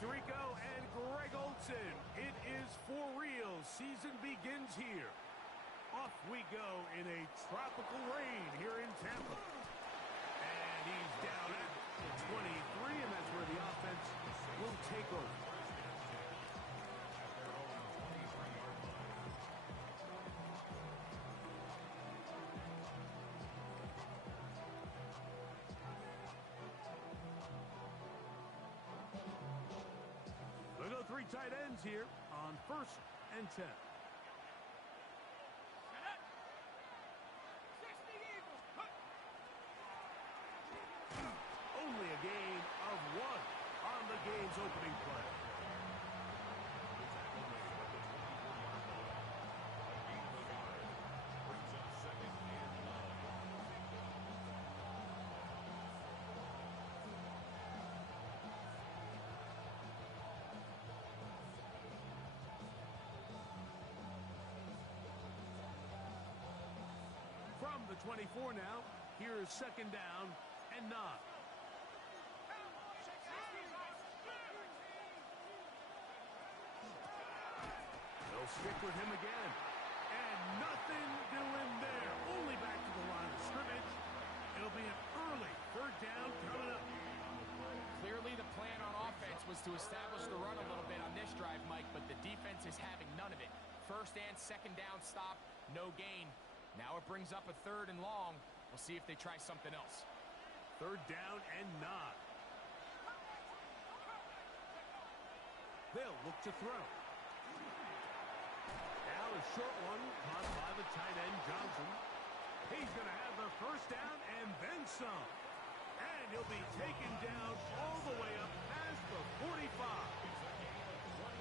Tirico and Greg Olsen. It is for real. Season begins here. Off we go in a tropical rain here in Tampa. And he's down at 23, and that's where the offense will take over. We'll go 3 tight ends here on 1st and 10. Only a gain of 1 on the game's opening play. From the 24 now, here's 2nd down and 9. They'll stick with him again. And nothing doing there. Only back to the line of scrimmage. It'll be an early 3rd down coming up. Clearly the plan on offense was to establish the run a little bit on this drive, Mike, but the defense is having none of it. 1st and 2nd down stop, no gain. Now it brings up a 3rd and long. We'll see if they try something else. 3rd down and 9. They'll look to throw. Now a short one caught by the tight end Johnson. He's going to have the 1st down and then some. And he'll be taken down all the way up past the 45.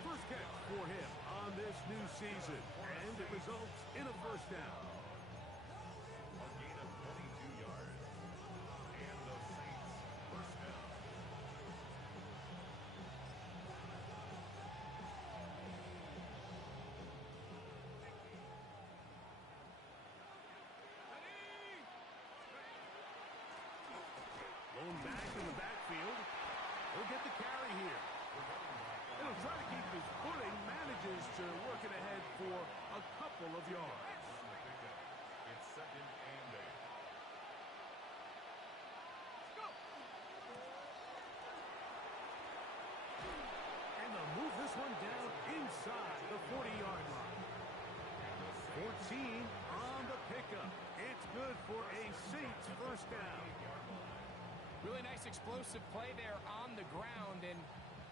First catch for him on this new season. And it results in a 1st down. A gain of 22 yards. And the Saints 1st down. Blown back in the backfield. He'll get the carry here. He'll try to keep his footing. Manages to work it ahead for a couple of yards. It's 2nd and 8. And they'll move this one down inside the 40-yard line. 14 on the pickup. It's good for a Saints 1st down. Really nice explosive play there on the ground, and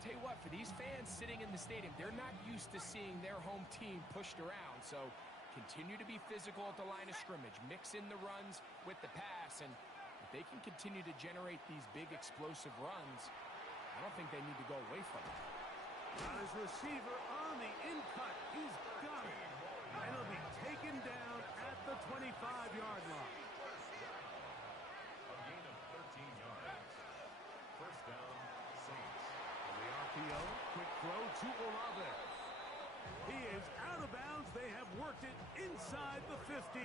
tell you what, for these fans sitting in the stadium, they're not used to seeing their home team pushed around, so continue to be physical at the line of scrimmage, mix in the runs with the pass, and if they can continue to generate these big explosive runs, I don't think they need to go away from it. Got his receiver on the in-cut. He's got it. And he'll be taken down at the 25-yard line. A gain of 13 yards. 1st down, Saints. The RPO, quick throw to Olave. He is out of bounds. They have worked it inside the 15.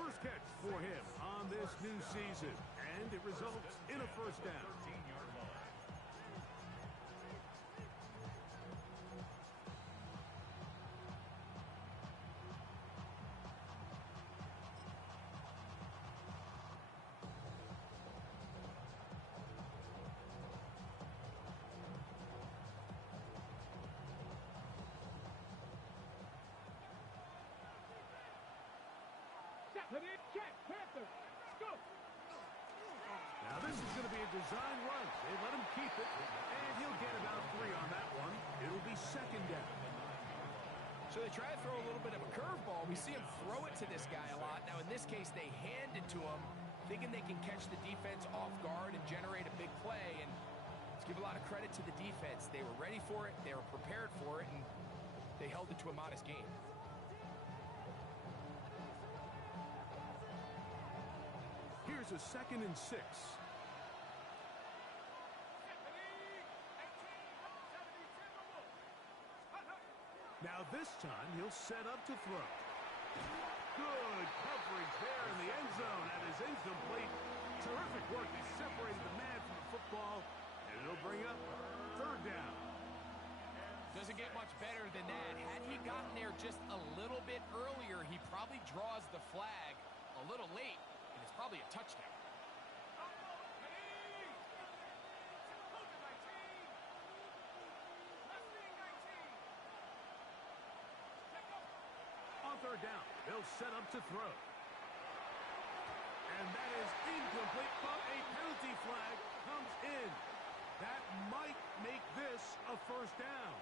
First catch for him on this new season. And it results in a 1st down. 13-yard line. Now this is going to be a design run. They let him keep it, and he'll get about 3 on that one. It'll be 2nd down. So they try to throw a little bit of a curveball. We see him throw it to this guy a lot. Now in this case, they hand it to him, thinking they can catch the defense off guard and generate a big play. And let's give a lot of credit to the defense. They were ready for it, they were prepared for it, and they held it to a modest gain. Here's a 2nd and 6. Now this time he'll set up to throw. Good coverage there in the end zone. That is incomplete. Terrific work. He separated the man from the football, and it'll bring up down. Doesn't get much better than that. Had he gotten there just a little bit earlier, he probably draws the flag a little late, and it's probably a touchdown. On third down, they'll set up to throw. And that is incomplete, but a penalty flag comes in. That might make this a first down.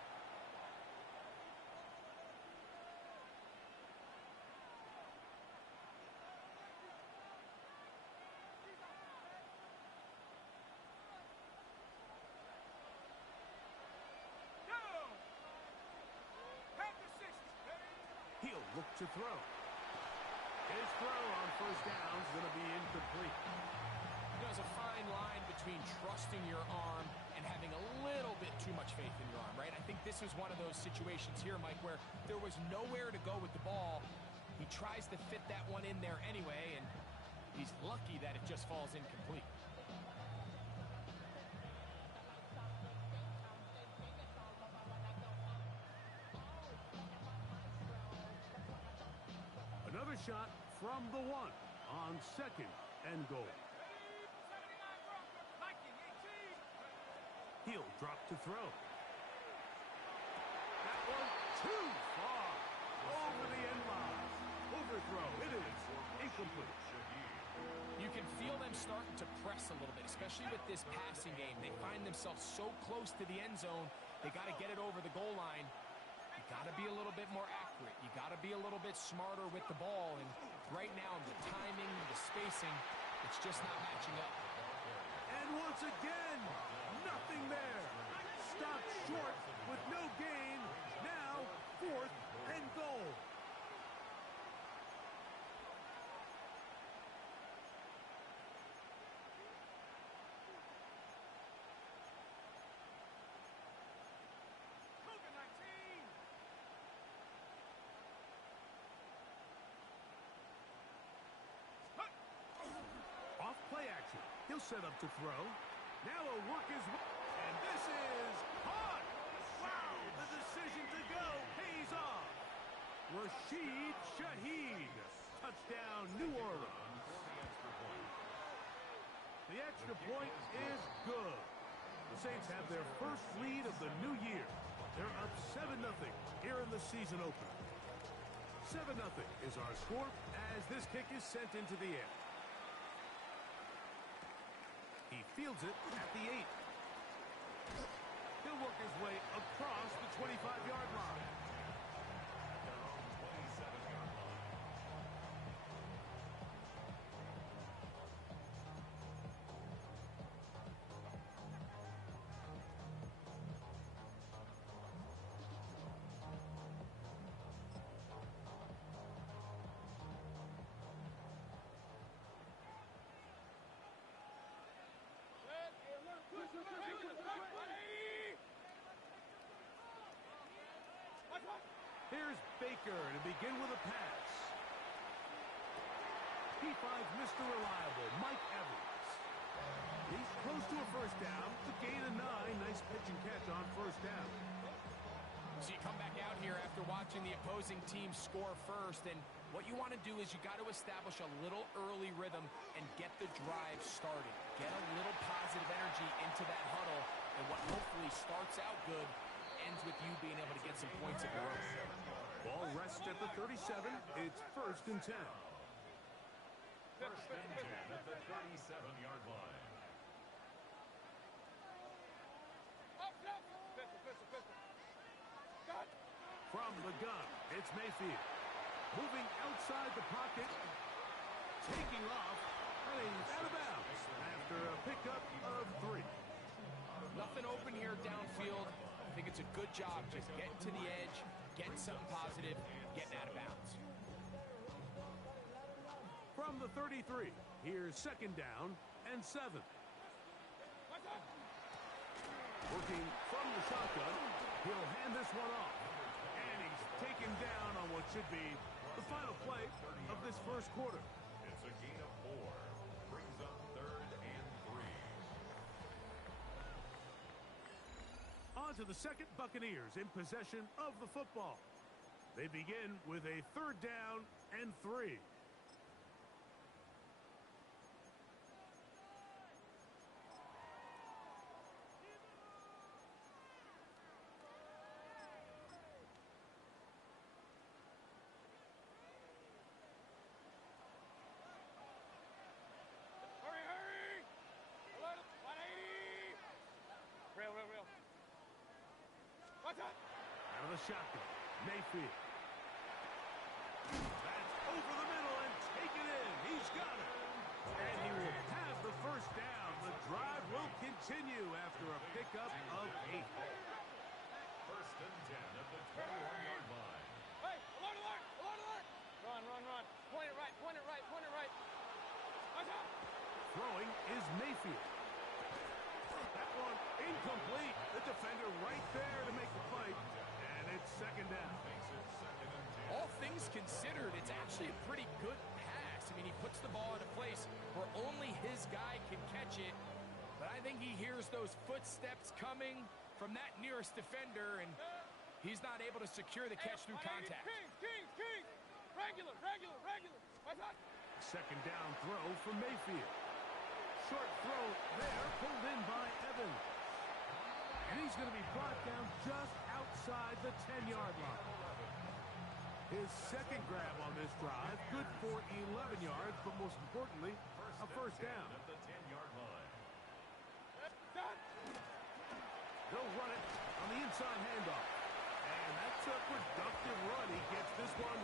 He'll look to throw. His throw on first down is going to be incomplete. There's a fine line between trusting your arm and having a little bit too much faith in your arm, right? I think this was one of those situations here, Mike, where there was nowhere to go with the ball. He tries to fit that one in there anyway, and he's lucky that it just falls incomplete. Another shot from the one on second and goal. He'll drop to throw. That one too far. Over the end line. Overthrow. It is incomplete. You can feel them starting to press a little bit, especially with this passing game. They find themselves so close to the end zone, they got to get it over the goal line. You got to be a little bit more accurate. You got to be a little bit smarter with the ball. And right now, the timing, the spacing, it's just not matching up. And once again, nothing there. Stopped short with no gain. Now, fourth and goal. Off play action. He'll set up to throw. Now he'll work his way. And this is caught. Wow, the decision to go pays off. Rashid Shaheed. Touchdown, New Orleans. The extra point is good. The Saints have their first lead of the new year. They're up 7-0 here in the season opener. 7-0 is our score as this kick is sent into the air. He fields it at the 8. He'll work his way across the 25-yard line. Here's Baker to begin with a pass. He finds Mr. Reliable, Mike Evans. He's close to a first down. The gain of 9. Nice pitch and catch on first down. So you come back out here after watching the opposing team score first, and what you want to do is you got to establish a little early rhythm and get the drive started. Get a little positive energy into that huddle, and what hopefully starts out good ends with you being able to get some points of your own. Ball rests at the 37. It's first and 10. First and 10 at the 37-yard line. From the gun, it's Mayfield. Moving outside the pocket. Taking off. And he's out of bounds after a pickup of 3. Nothing open here downfield. I think it's a good job just getting to the edge, getting something positive, getting out of bounds. From the 33, here's second down and 7. Working from the shotgun, he'll hand this one off. And he's taken down on what should be the final play of this first quarter. It's a gain of 4. Brings up third and 3. to the second. Buccaneers in possession of the football. They begin with a 3rd down and 3. Out of the shotgun, Mayfield. That's over the middle and taken in. He's got it. And he will have the first down. The drive will continue after a pickup of 8. 1st and 10 at the 21-yard line. Hey, alert, alert, alert, alert. Run. Point it right, point it right, point it right. Watch out. Throwing is Mayfield. That one incomplete. The defender right there to make the play. And it's 2nd down. Makes it 2nd and 10. All things considered, it's actually a pretty good pass. I mean, he puts the ball in a place where only his guy can catch it. But I think he hears those footsteps coming from that nearest defender, and he's not able to secure the catch through contact. King. Regular. Watch out. 2nd down throw for Mayfield. Short throw there, pulled in by Evans. And he's going to be brought down just outside the 10-yard line. His 2nd grab on this drive, good for 11 yards, but most importantly, a 1st down. At the 10-yard line. They'll run it on the inside handoff. And that's a productive run. He gets this one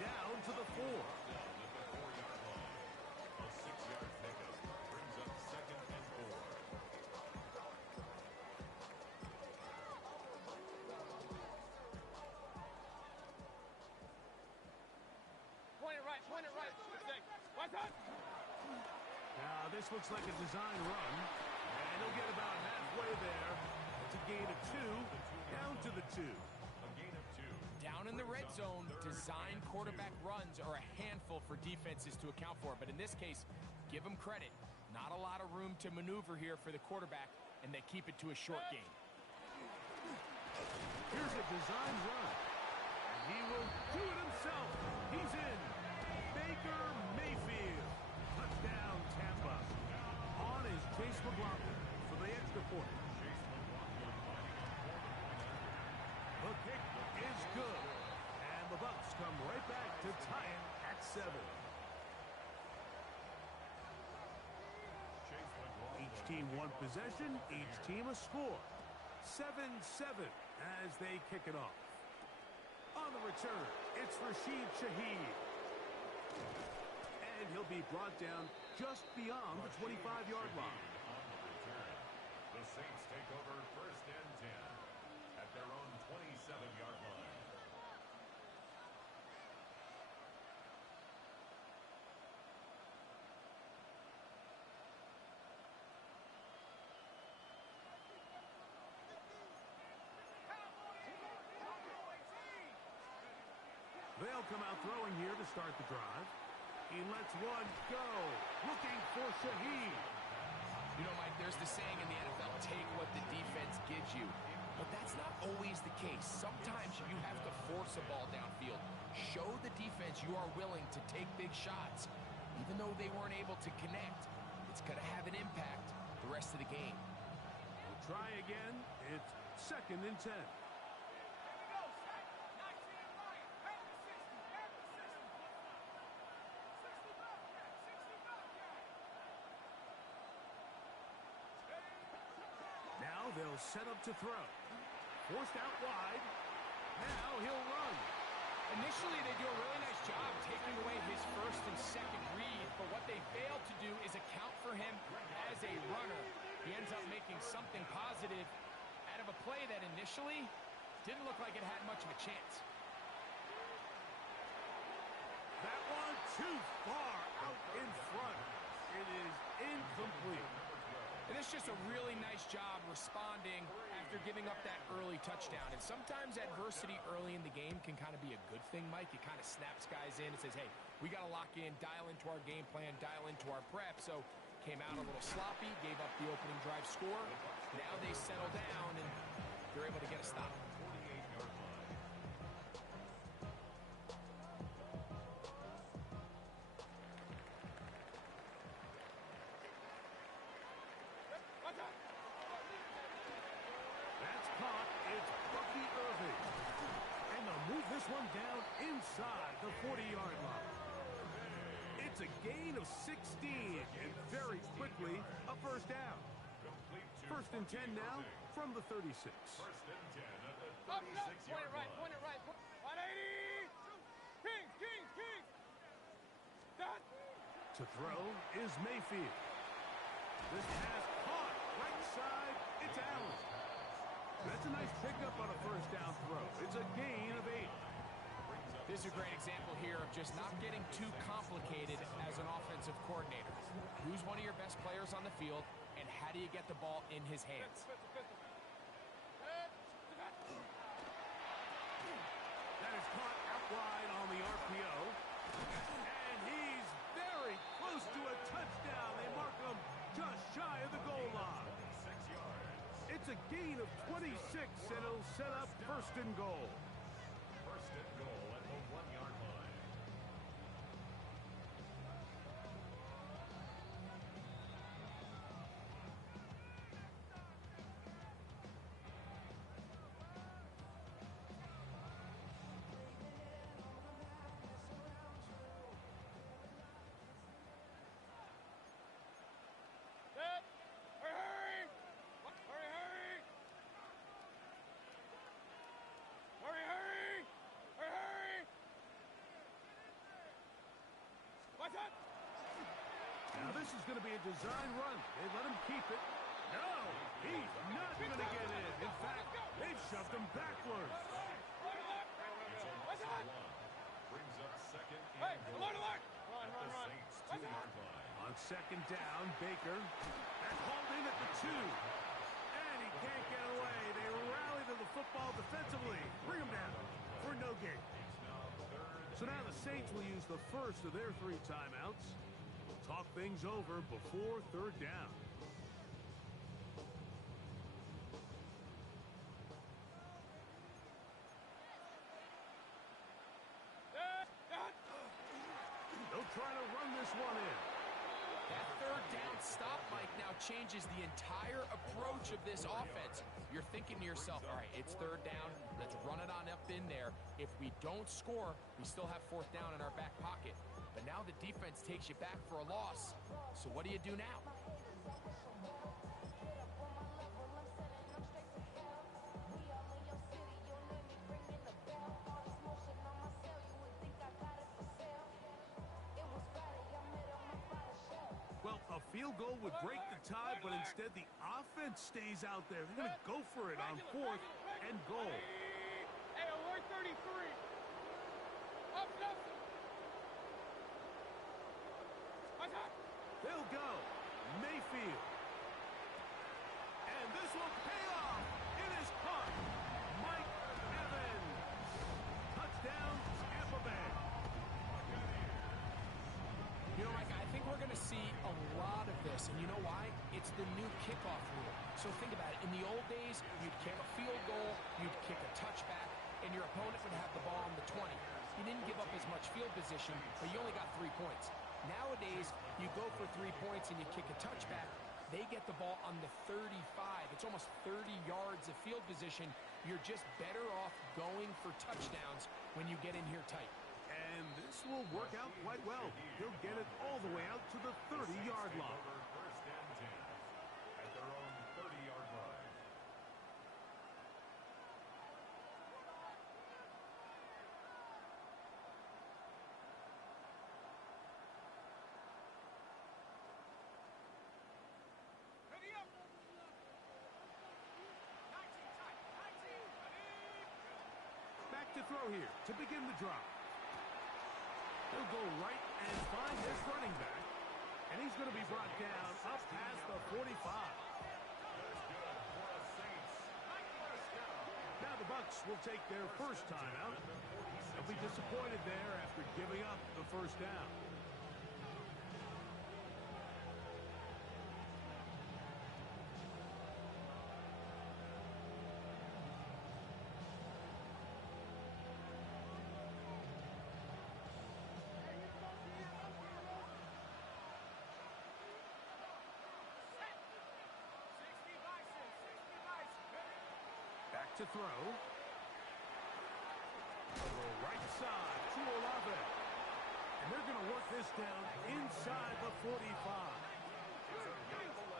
down to the 4. Down at the 4-yard line. A 6-yard pickup brings up 2nd and 4. Point it right. Watch out. Now, this looks like a design run. And he'll get about halfway there. It's a gain of 2, down to the 2. A gain of 2. Down in the red zone, design quarterback runs are a handful for defenses to account for. But in this case, give them credit. Not a lot of room to maneuver here for the quarterback, and they keep it to a short game. Here's a design run. And he will do it himself. He's in. Baker Mayfield. Touchdown, Tampa. On is Chase McLaughlin for the extra point. Chase McLaughlin finding a corner. The kick is good. And the Bucs come right back to tie it at 7. Chase McLaughlin. Each team one possession, each team a score. 7-7 as they kick it off. On the return, it's Rashid Shaheed. And he'll be brought down just beyond the 25-yard line. On the return. The Saints take over 1st and 10 at their own 27-yard line. They'll come out throwing here to start the drive. He lets one go. Looking for Shaheed. You know, Mike, there's the saying in the NFL, take what the defense gives you. But that's not always the case. Sometimes you have to force a ball downfield. Show the defense you are willing to take big shots. Even though they weren't able to connect, it's going to have an impact the rest of the game. We'll try again. It's 2nd and 10. Now they'll set up to throw. Forced out wide. Now he'll run. Initially, they do a really nice job taking away his 1st and 2nd read, but what they fail to do is account for him as a runner. He ends up making something positive out of a play that initially didn't look like it had much of a chance. That one too far out in front. It is incomplete. And it's just a really nice job responding after giving up that early touchdown. And sometimes adversity early in the game can kind of be a good thing, Mike. It kind of snaps guys in and says, hey, we got to lock in, dial into our game plan, dial into our prep. So came out a little sloppy, gave up the opening drive score. Now they settle down, and they're able to get a stop. 48-yard line. That's caught. It's Bucky Irving. And they'll move this one down inside the 40-yard line. It's a gain of 16, and very quickly, a first down. Complete to First and 10 now from the 36. First and 10 at the Up, up. 36-yard line. Point it right. 180. Kings. Dot. To throw is Mayfield. This pass caught. Right side, it's Allen. That's a nice pickup on a first down throw. It's a gain of 8. This is a great example here of just not getting too complicated as an offensive coordinator. Who's one of your best players on the field, and how do you get the ball in his hands? That is caught out wide on the RPO. And he's very close to a touchdown. They mark him just shy of the goal line. 6 yards. It's a gain of 26, and it'll set up first and goal. First and goal at the 1-yard line. Set. Hurry. Hurry. Watch out. Now this is going to be a design run. They let him keep it. No, he's not going to get in. In fact, they've shoved him backwards. Watch out. Brings up second Hey, and alert, goal. alert. At the Saints' 2-yard line. On second down, Baker. That's hauled in at the 2. And he can't get away. They rally to the football defensively. Bring him down for no gain. So now the Saints will use the first of their 3 timeouts. We'll talk things over before third down. They'll try to run this one in. That third down stop, Mike, now changes the entire approach of this offense. You're thinking to yourself, all right, it's third down. Let's run it on up in there. If we don't score, we still have fourth down in our back pocket. But now the defense takes you back for a loss. So what do you do now? Well, a field goal would break the tie, but instead the offense stays out there. They're going to go for it on 4th and goal. Hey, alert 33. Up, up. Watch out. They'll go. Mayfield. And this will pay off. It is caught. Mike Evans. Touchdown, Tampa Bay. You know, Mike, I think we're going to see a lot of this, and you know why? It's the new kickoff rule. So think about it. In the old days, you'd kick a field goal, you'd kick a touchback, and your opponent would have the ball on the 20. You didn't give up as much field position, but you only got 3 points. Nowadays, you go for 3 points and you kick a touchback. They get the ball on the 35. It's almost 30 yards of field position. You're just better off going for touchdowns when you get in here tight. And this will work out quite well. He'll get it all the way out to the 30-yard line. First and 10 at their own 30-yard line. Ready up. 19 tight. 19. Back to throw here to begin the drive. He'll go right and find his running back. And he's going to be brought down up past the 45. Now the Bucs will take their first timeout. They'll be disappointed there after giving up the first down. to throw. To the right side to Olave. And they're going to work this down inside the 45. It's a gain of 11.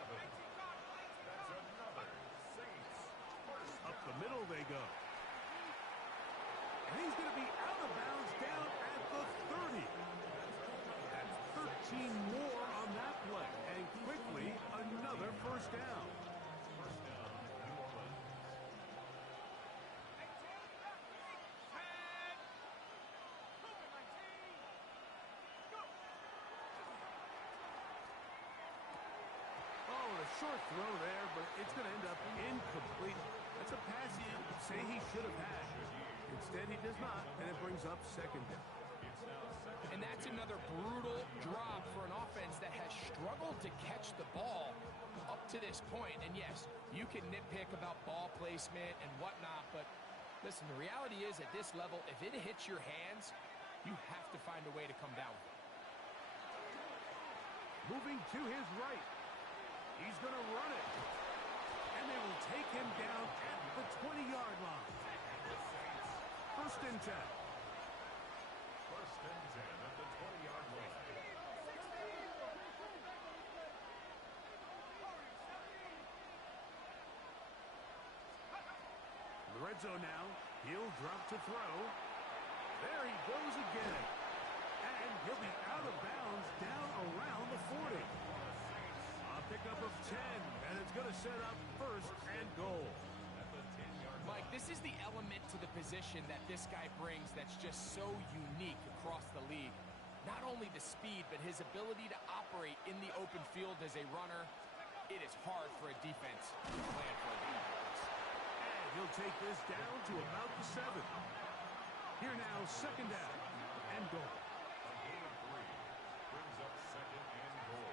That's another Saints first Up the middle they go. And he's going to be out of bounds down at the 30. That's 13 more on that play. And quickly, another first down. first down, New Orleans. Oh, a short throw there, but it's going to end up incomplete. That's a pass you say he should have had. Instead, he does not, and it brings up second down. And that's another brutal drop for an offense that has struggled to catch the ball up to this point. And yes, you can nitpick about ball placement and whatnot, but listen, the reality is at this level, if it hits your hands, you have to find a way to come down with it. Moving to his right. He's going to run it. And they will take him down at the 20-yard line. First and 10. First and 10 at the 20-yard line. In the red zone now. He'll drop to throw. There he goes again. And he'll be out of bounds down around the 40. A pickup of 10, and it's going to set up first and goal. At the 10-yard line. Mike, this is the element to the position that this guy brings that's just so unique across the league. Not only the speed, but his ability to operate in the open field as a runner. It is hard for a defense to plan for a game like this. And he'll take this down to about the 7. Here now, second down and goal. A gain of 3 brings up second and goal.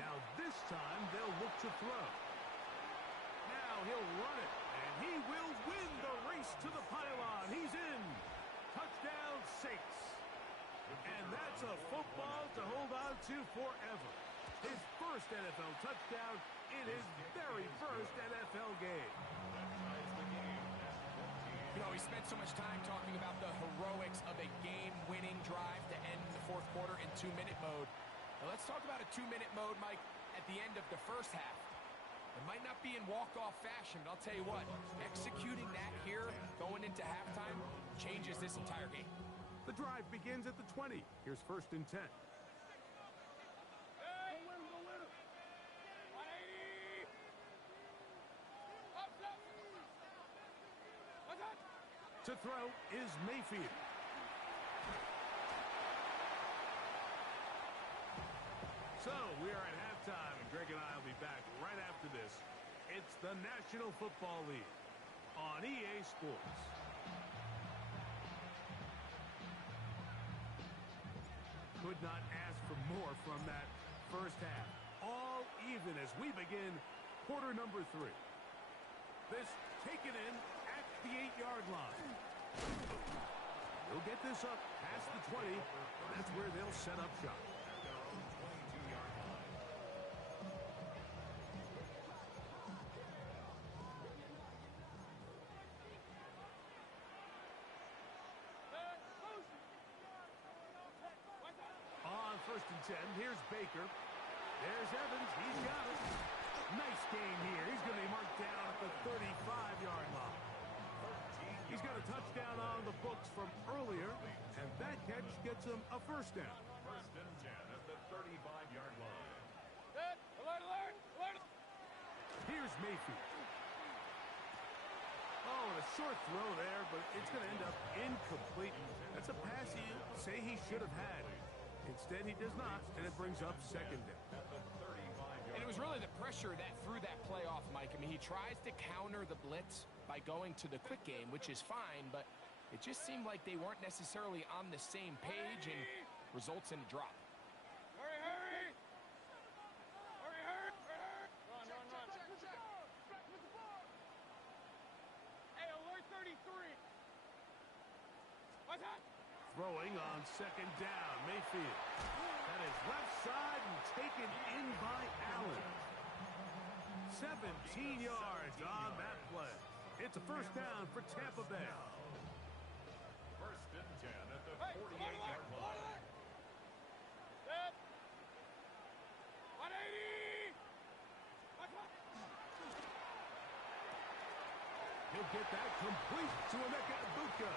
Now this time they'll look to throw. Now he'll run it, and he will win the race to the pylon. He's in. Touchdown, Saints. And that's a football to hold on to forever. His first NFL touchdown in his very first NFL game. That ties the game at 14. You know, we spent so much time talking about the heroics of a game-winning drive to end the fourth quarter in 2-minute mode. Now let's talk about a 2-minute mode, Mike, at the end of the first half. It might not be in walk-off fashion, but I'll tell you what, executing that here, going into halftime, changes this entire game. The drive begins at the 20. Here's first and 10. To throw is Mayfield. So we are at halftime, and Greg and I will be back right after this. It's the National Football League on EA Sports. Could not ask for more from that first half. All even as we begin quarter number 3. This taken in at the 8-yard line. He'll get this up past the 20. That's where they'll set up shop. At their own 22-yard line. On first and 10, here's Baker. There's Evans. He's got it. Nice game here. He's going to be marked down at the 35-yard line. He's got a touchdown on the books from earlier, and that catch gets him a first down. First and 10 at the 35-yard line. Alert, alert, alert. Here's Mayfield. Oh, and a short throw there, but it's going to end up incomplete. That's a pass you say he should have had. Instead, he does not, and it brings up second down. At the 35-yard And it was really the pressure that threw that play off, Mike. I mean, he tries to counter the blitz by going to the quick game, which is fine, but it just seemed like they weren't necessarily on the same page and results in a drop. Hurry, hurry. Hurry, hurry, hurry. Run, run, run. Hey, alert 33. What's that? Throwing on second down, Mayfield. That is left side and taken in by Allen. 17 yards on that play. It's a first down for Tampa Bay. First and 10 at the Hey, 48-yard line. Set. 180. He'll get that complete to Emeka Egbuka.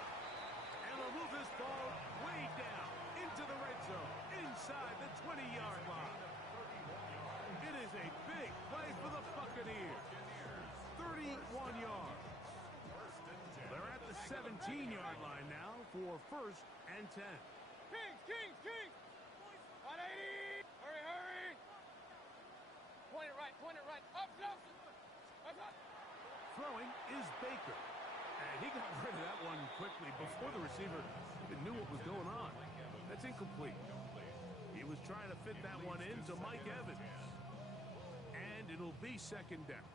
And he'll move this ball way down into the red zone, inside the 20-yard line. It is a big play for the Buccaneers. 31 yards. They're at the 17-yard line now for first and 10. Kings. 180. Hurry, hurry. Point it right. Up. Throwing is Baker. And he got rid of that one quickly before the receiver even knew what was going on. That's incomplete. He was trying to fit that one into Mike Evans. And it'll be second down.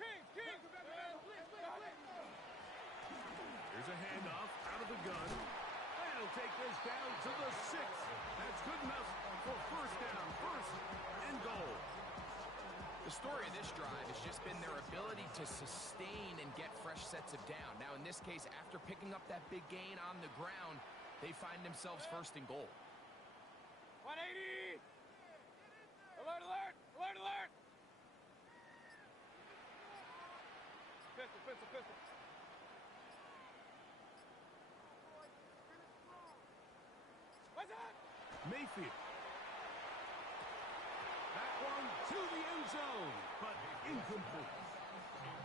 Kings. Here's a handoff out of the gun. And he'll take this down to the 6. That's good enough for first down. First and goal. The story of this drive has just been their ability to sustain and get fresh sets of down. Now, in this case, after picking up that big gain on the ground, they find themselves first and goal. 180. Alert. Pistol. What's that? Mayfield. That one to the end zone, but incomplete.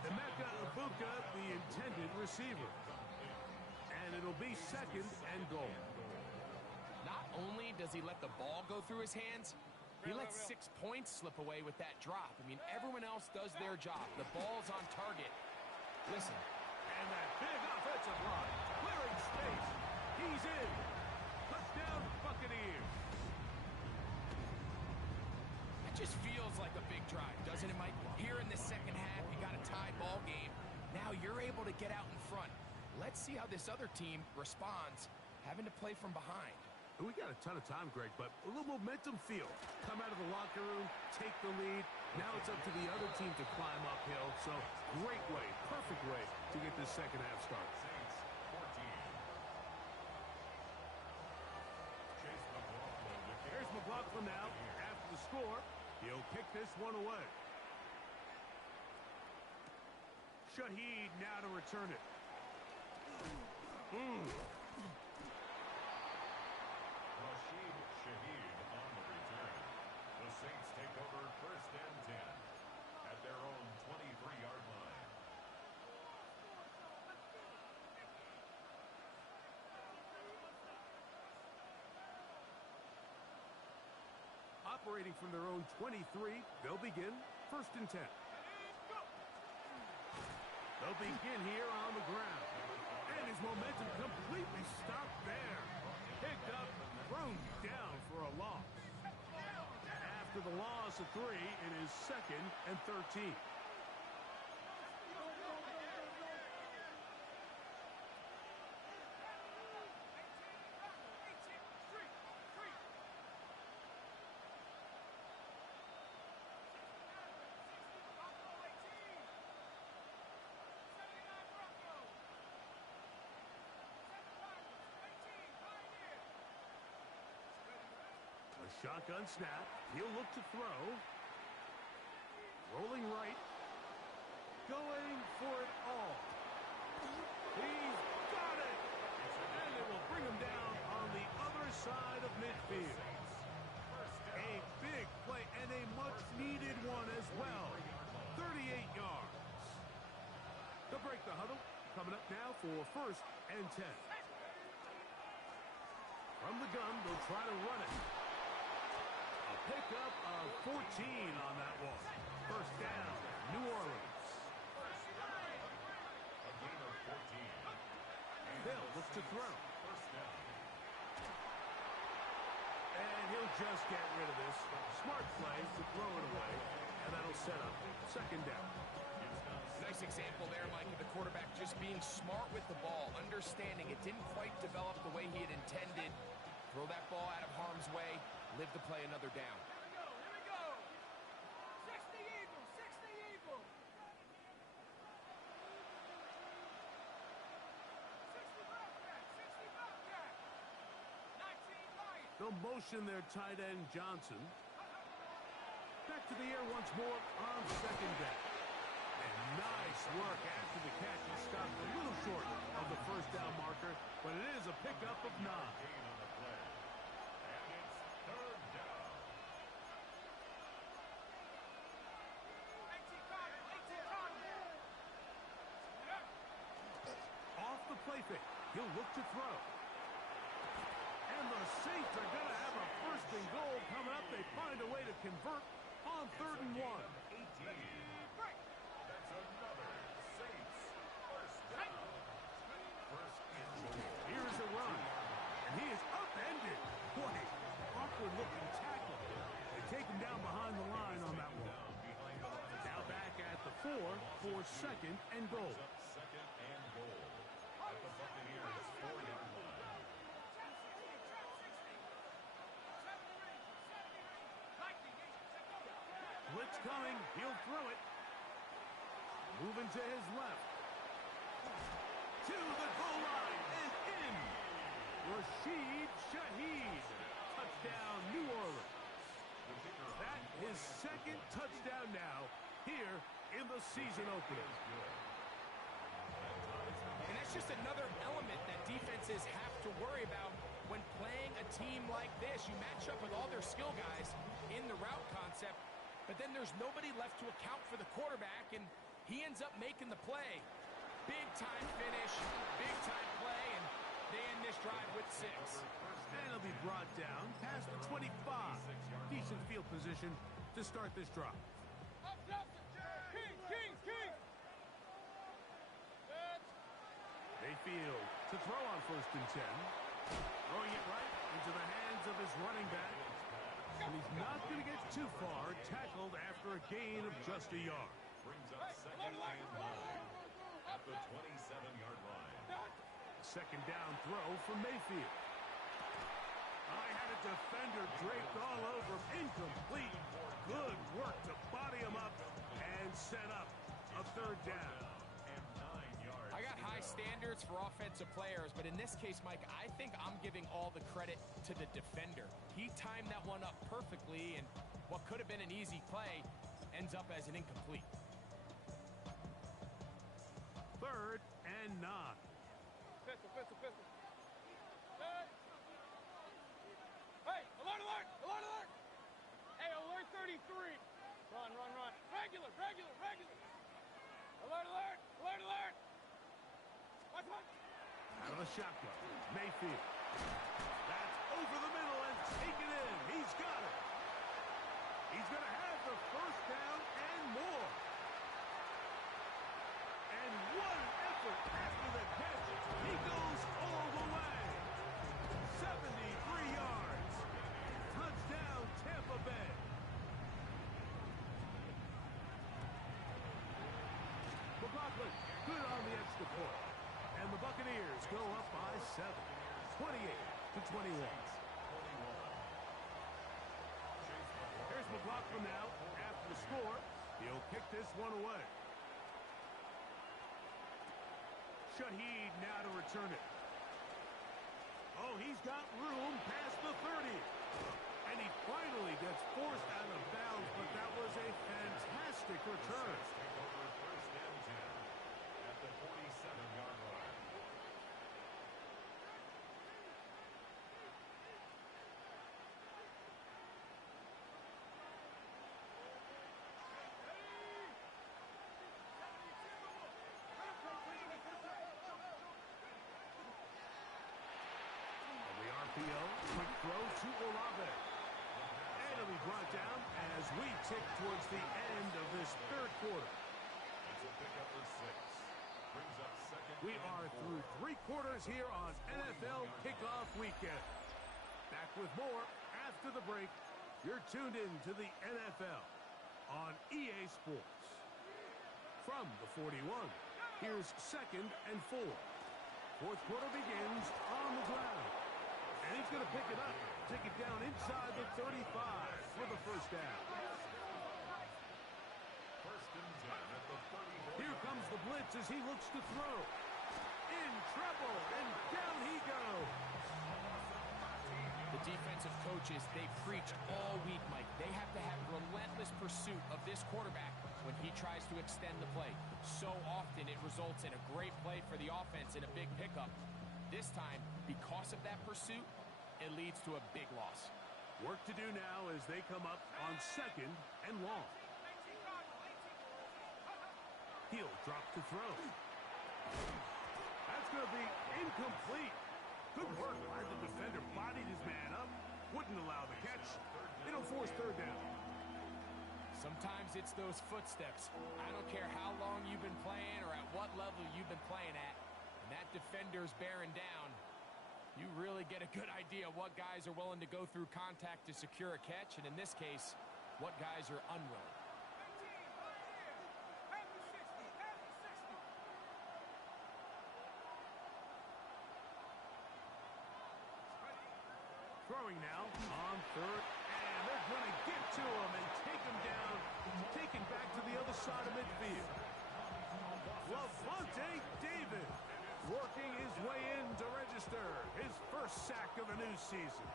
Emeka Egbuka, the intended receiver. And it'll be second and goal. Not only does he let the ball go through his hands, he lets 6 points slip away with that drop. I mean, everyone else does their job. The ball's on target. Listen. And that big offensive line, clearing space. He's in. Touchdown, Buccaneers. It just feels like a big drive, doesn't it, Mike? Here in the second half, you got a tied ball game. Now you're able to get out in front. Let's see how this other team responds, having to play from behind. We got a ton of time, Greg, but a little momentum feel. Come out of the locker room, take the lead. Now it's up to the other team to climb uphill. So great way, perfect way to get this second half started. Saints 14. Chase McLaughlin with the Here's McLaughlin now after the score. He'll kick this one away. Shaheed now to return it. Rashid Shaheed on the return. The Saints take over first and 10 at their own 23-yard line. Operating from their own 23, they'll begin first and 10. They'll begin here on the ground. And his momentum completely stopped there. Picked up, thrown down for a loss. After the loss of 3, it is second and 13. Shotgun snap. He'll look to throw. Rolling right. Going for it all. He's got it. And it will bring him down on the other side of midfield. A big play and a much-needed one as well. 38 yards. They'll break the huddle. Coming up now for first and 10. From the gun, they'll try to run it. Pickup of 14 on that one. First down, New Orleans. A gain of 14. They'll look to throw. First down. And he'll just get rid of this. Smart play to throw it away. And that'll set up second down. Nice example there, Mike, of the quarterback just being smart with the ball, understanding it didn't quite develop the way he had intended. Throw that ball out of harm's way, live to play another down. Here we go. They'll motion their tight end, Johnson. Back to the air once more on second down. And nice work after the catch. He stopped a little short of the first down marker, but it is a pickup of 9. Gain on the play. And it's third down. Off the play fake. He'll look to throw. And the Saints are going to have a first and goal coming up. They find a way to convert on 3rd and 1. 18. That's another Saints first down. First and goal. Here's a run. And he is upended. Boy, awkward looking tackle. They take him down behind the line on that one. Now back at the 4 for 2nd and goal. Second and goal. At the Buccaneers 4-yard line. Blitz coming. He'll throw it. Moving to his left. To the goal line and in. Rashid Shaheed. Touchdown, New Orleans. That is 2nd touchdown now here in the season opener. And that's just another element that defenses have to worry about when playing a team like this. You match up with all their skill guys in the route concept, but then there's nobody left to account for the quarterback, and he ends up making the play. Big-time finish, big-time play, and they end this drive with 6. And he'll be brought down past the 25. Decent field position to start this drive. Mayfield to throw on 1st and 10. Throwing it right into the hands of his running back. And he's not going to get too far. Tackled after a gain of just a yard. Brings up 2nd and 9 at the 27-yard line. Second down throw from Mayfield. I had a defender draped all over him. Incomplete. Good work to body him up and set up a 3rd down. And 9 yards. I got high standards for offensive players, but in this case, Mike, I think I'm giving all the credit to the defender. He timed that one up perfectly, and what could have been an easy play ends up as an incomplete. 3rd and 9. Pistol. Hey, alert! Hey, alert 33. Run. Regular. Alert. Watch. Out of the shotgun. Mayfield. That's over the middle and taken in. He's got it. He's going to have the first down and more. And what an effort after the catch. He goes all the way. 73 yards. Touchdown, Tampa Bay. McLaughlin, good on the extra point. And the Buccaneers go up by 7. 28-21. Here's McLaughlin now after the score. He'll kick this one away. Shaheed now to return it. Oh, he's got room past the 30. And he finally gets forced out of bounds, but that was a fantastic return. Take over 1st and 10 at the 47-yard line. Quick throw to Olave. And it'll be brought down as we tick towards the end of this 3rd quarter. It's a pickup for 6. Brings up 2nd. We are through 3 quarters here on NFL Kickoff Weekend. Back with more after the break. You're tuned in to the NFL on EA Sports. From the 41, here's 2nd and 4. 4th quarter begins on the ground. And he's going to pick it up. Take it down inside the 35 for the first down. 1st and 10 at the 34. Here comes the blitz as he looks to throw. In trouble, and down he goes. The defensive coaches, they preach all week, Mike. They have to have relentless pursuit of this quarterback when he tries to extend the play. So often it results in a great play for the offense and a big pickup. This time, because of that pursuit, it leads to a big loss. Work to do now as they come up on 2nd and long. He'll drop to throw. That's going to be incomplete. Good work by the defender. Bodied his man up. Wouldn't allow the catch. It'll force 3rd down. Sometimes it's those footsteps. I don't care how long you've been playing or at what level you've been playing at. When that defender's bearing down, you really get a good idea what guys are willing to go through contact to secure a catch, and in this case, what guys are unwilling. Throwing now on 3rd, and they're going to get to him and take him down, taken back to the other side of midfield. Lavonte David working his way in to register his first sack of the new season.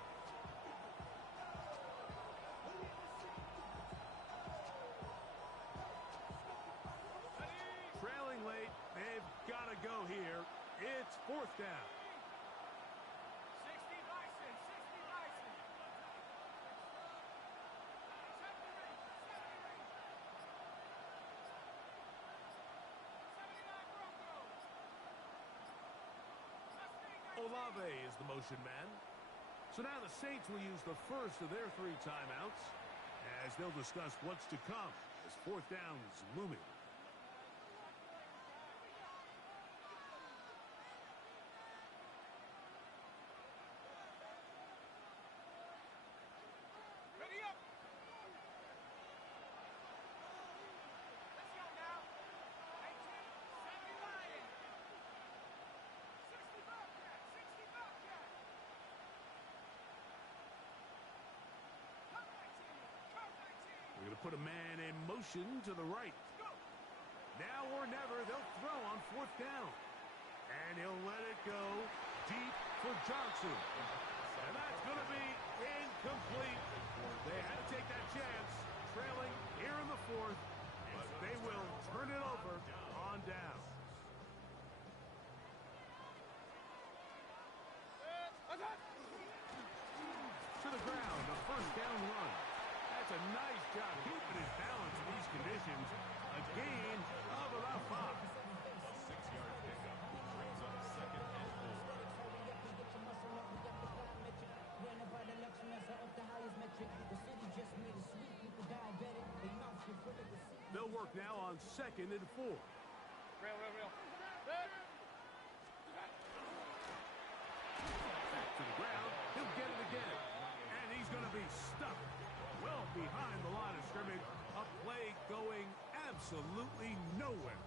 Trailing late, they've got to go here. It's 4th down. Olave is the motion man. So now the Saints will use the first of their 3 timeouts as they'll discuss what's to come as 4th down is looming. Put a man in motion to the right. Now or never, they'll throw on 4th down. And he'll let it go deep for Johnson. And that's going to be incomplete. They had to take that chance, trailing here in the 4th. But they will turn it over on down. To the ground, the 1st down run. That's a nice job keeping his balance in these conditions. A gain of about 5. A 6-yard pickup brings up 2nd and 4. They'll work now on 2nd and 4. Real. Back to the ground. He'll get it again. And he's going to be stuck well behind the line of scrimmage. A play going absolutely nowhere.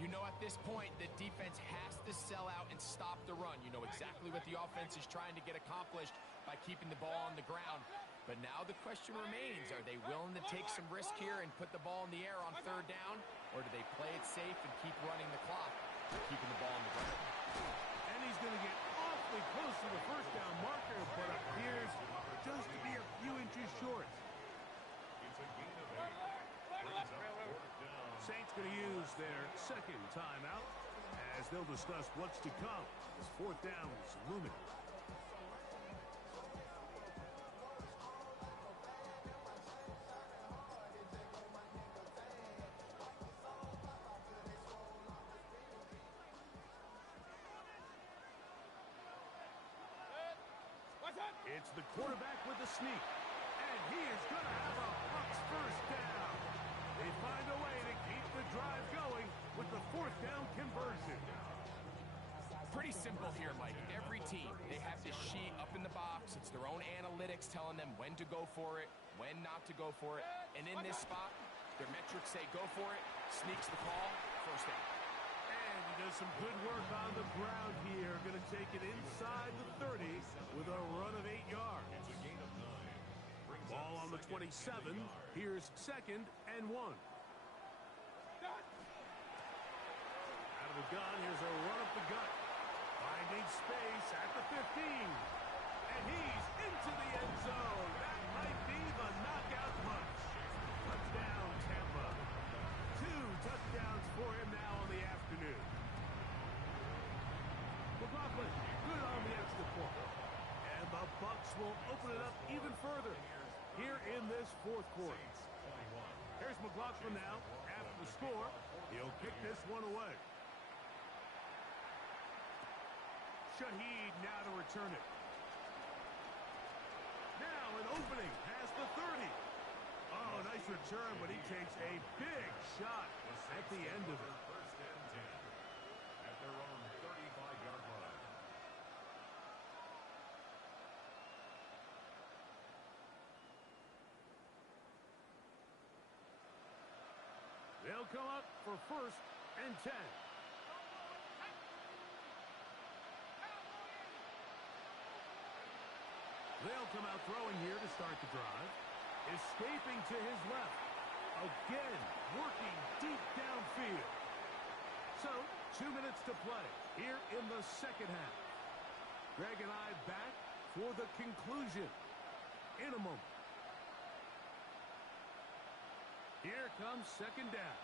You know, at this point, the defense has to sell out and stop the run. You know exactly what the offense is trying to get accomplished by keeping the ball on the ground. But now the question remains, are they willing to take some risk here and put the ball in the air on 3rd down? Or do they play it safe and keep running the clock, keeping the ball on the ground? And he's going to get awfully close to the 1st down marker, but appears just to be a few inches short. It's a gain of 8. Brings up 4th down. Saints going to use their 2nd timeout as they'll discuss what's to come as 4th down is looming. It's the quarterback with the sneak. And he is going to have a Bucs 1st down. They find a way to keep the drive going with the 4th down conversion. Pretty simple here, Mike. Every team, they have this sheet up in the box. It's their own analytics telling them when to go for it, when not to go for it. And in this spot, their metrics say go for it, sneaks the call, 1st down. And he does some good work on the ground here. Going to take it inside the 30 with a run of 8 yards. It's a gain of 9. Brings Ball up on the 2nd 27. and 8. Here's 2nd and 1. Out of the gun. Here's a run up the gut. Finding space at the 15. And he's into the end zone. That might be the knockout punch. Touchdown, Tampa. 2 touchdowns for him now on the afternoon. McLaughlin, good on the extra point. And the Bucs will open it up even further here in this fourth quarter. Here's McLaughlin now after the score. He'll kick this one away. Shaheed now to return it. Now an opening past the 30. Oh, nice return, but he takes a big shot at the end of it. First and 10 at their own 35-yard line. They'll come up for first and 10. They'll come out throwing here to start the drive. Escaping to his left. Again, working deep downfield. So, 2 minutes to play here in the second half. Greg and I back for the conclusion in a moment. Here comes second down.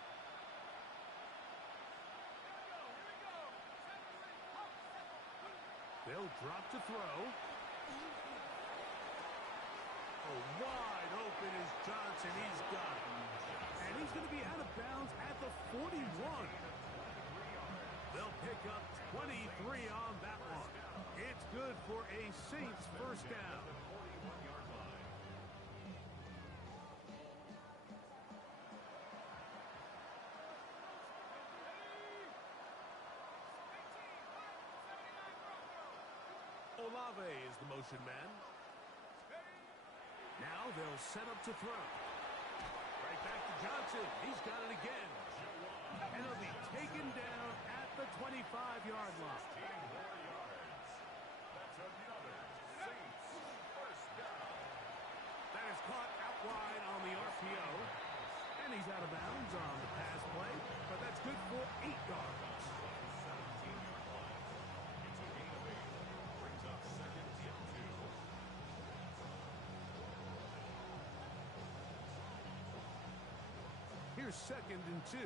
They'll drop to throw. Oh, wide open is Johnson. He's got it. And he's going to be out of bounds at the 41. They'll pick up 23 on that one. It's good for a Saints first down. Olave is the motion man. Now they'll set up to throw. Right back to Johnson. He's got it again. And he'll be taken down at the 25-yard line. That's another Saints first down. That is caught out wide on the RPO. And he's out of bounds on the pass play. But that's good for 8 yards. Here's second and 2.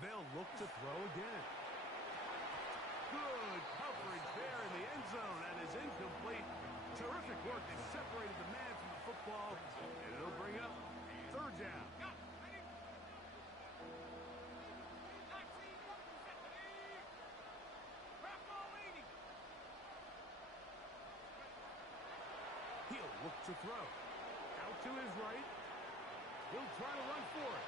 They'll look to throw again. Good coverage there in the end zone. That is incomplete. Terrific work. They separated the man from the football, and it'll bring up third down. He'll look to throw. Out to his right. He'll try to run for it.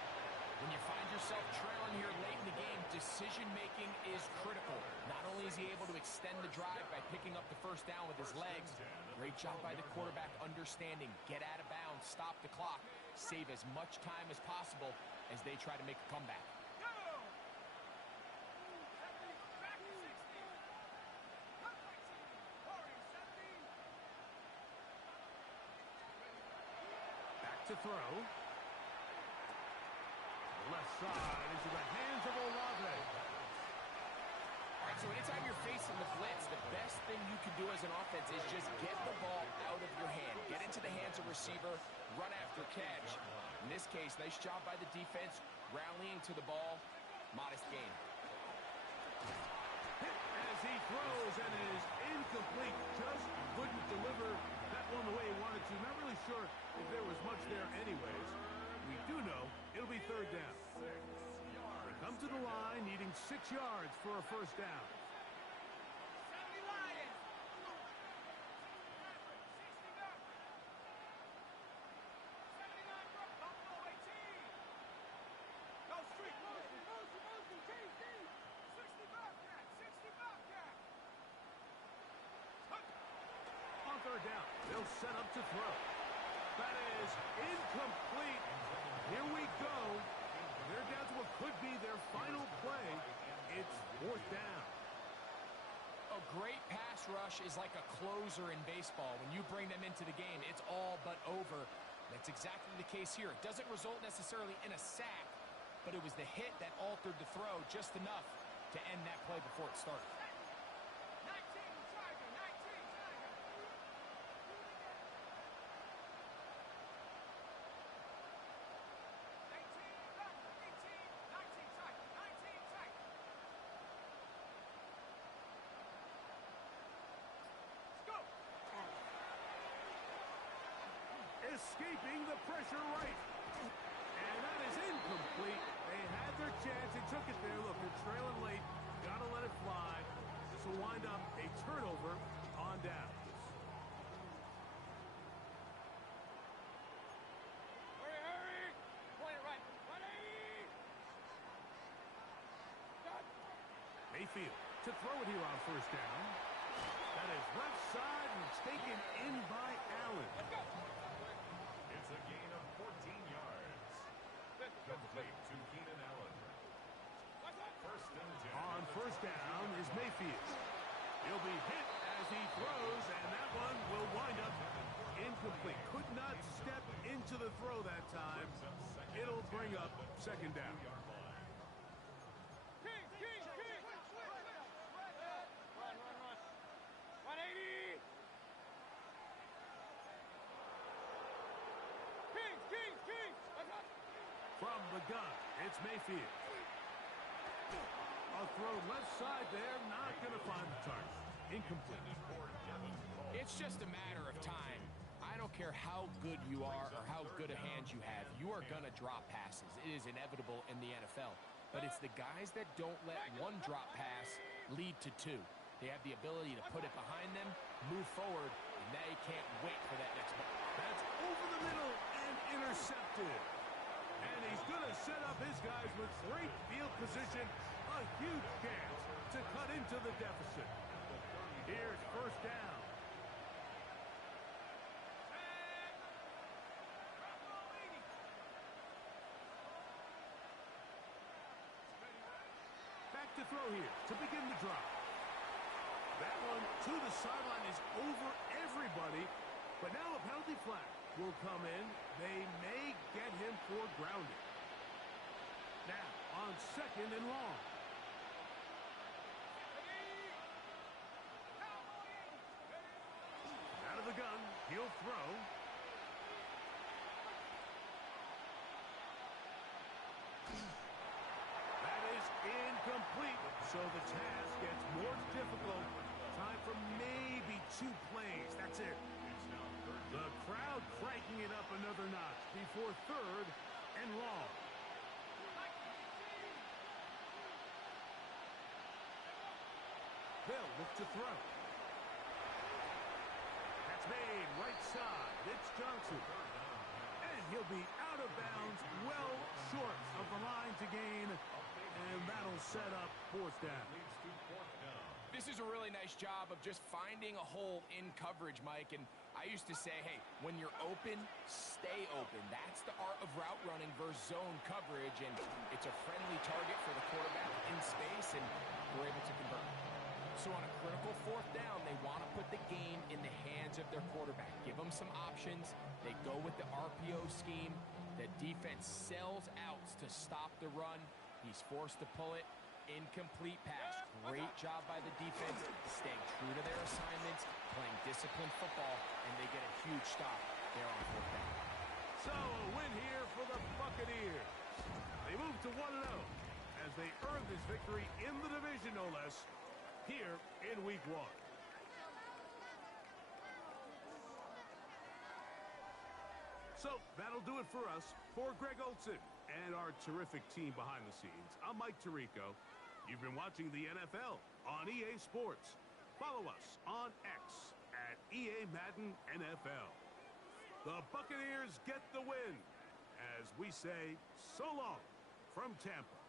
When you find yourself trailing here late in the game, decision-making is critical. Not only is he able to extend the drive by picking up the first down with his legs, great job by the quarterback understanding, get out of bounds, stop the clock, save as much time as possible as they try to make a comeback. Back to throw. Left side into the hands of Olave. All right, so anytime you're facing the blitz, the best thing you can do as an offense is just get the ball out of your hand. Get into the hands of receiver, run after catch. In this case, nice job by the defense, rallying to the ball. Modest gain. Hit as he throws, and it is incomplete. Just couldn't deliver that one the way he wanted to. Not really sure if there was much there anyways. We do know it'll be third down. They come to the line needing 6 yards for a first down. On third down, they'll set up to throw. That is incomplete. Here we go. They're down to what could be their final play it's fourth down. A great pass rush is like a closer in baseball. When you bring them into the game, it's all but over. That's exactly the case here. It doesn't result necessarily in a sack, but it was the hit that altered the throw just enough to end that play before it started. 19, Tiger, 19, Tiger. Escaping the pressure right. And that is incomplete. They had their chance. They took it there. Look, they're trailing late. Got to let it fly. This will wind up a turnover on downs. Hurry, hurry. Point it right. 180. Done. Mayfield to throw it here on first down. That is left side and taken in by Allen. Let's go. It's a gain of 14 yards. Complete to Keenan Allen. First and 10. On first down is Mayfield. He'll be hit as he throws, and that one will wind up incomplete. Could not step into the throw that time. It'll bring up second down. King, king, king. Run, run, run. 180. King, king, king. Let's go. From the gun, it's Mayfield. A throw left side there, not going to find the target. Incomplete. It's just a matter of time. I don't care how good you are or how good a hand you have. You are going to drop passes. It is inevitable in the NFL. But it's the guys that don't let one drop pass lead to two. They have the ability to put it behind them, move forward, and they can't wait for that next ball. That's over the middle and intercepted. And he's going to set up his guys with great field position. A huge chance to cut into the deficit. Here's first down. Back to throw here to begin the drive. That one to the sideline is over everybody. But now a penalty flag will come in. They may get him for grounding. Now on second and long. Out of the gun, he'll throw. That is incomplete. So the task gets more difficult. Time for maybe 2 plays. That's it. The crowd cranking it up another notch before third and long. They'll look to throw. That's made right side. It's Johnson. And he'll be out of bounds, well short of the line to gain. And that'll set up fourth down. This is a really nice job of just finding a hole in coverage, Mike. And I used to say, hey, when you're open, stay open. That's the art of route running versus zone coverage. And it's a friendly target for the quarterback in space, and we're able to convert. So on a critical fourth down, they want to put the game in the hands of their quarterback. Give them some options. They go with the RPO scheme. The defense sells outs to stop the run. He's forced to pull it. Incomplete pass. Great job by the defense, staying true to their assignments, playing disciplined football, and they get a huge stop there on fourth down. So a win here for the Buccaneers. They move to 1-0 as they earn this victory in the division, no less, here in Week 1. So that'll do it for us. For Greg Olsen and our terrific team behind the scenes, I'm Mike Tirico. You've been watching the NFL on EA Sports. Follow us on X at EA Madden NFL. The Buccaneers get the win as we say so long from Tampa.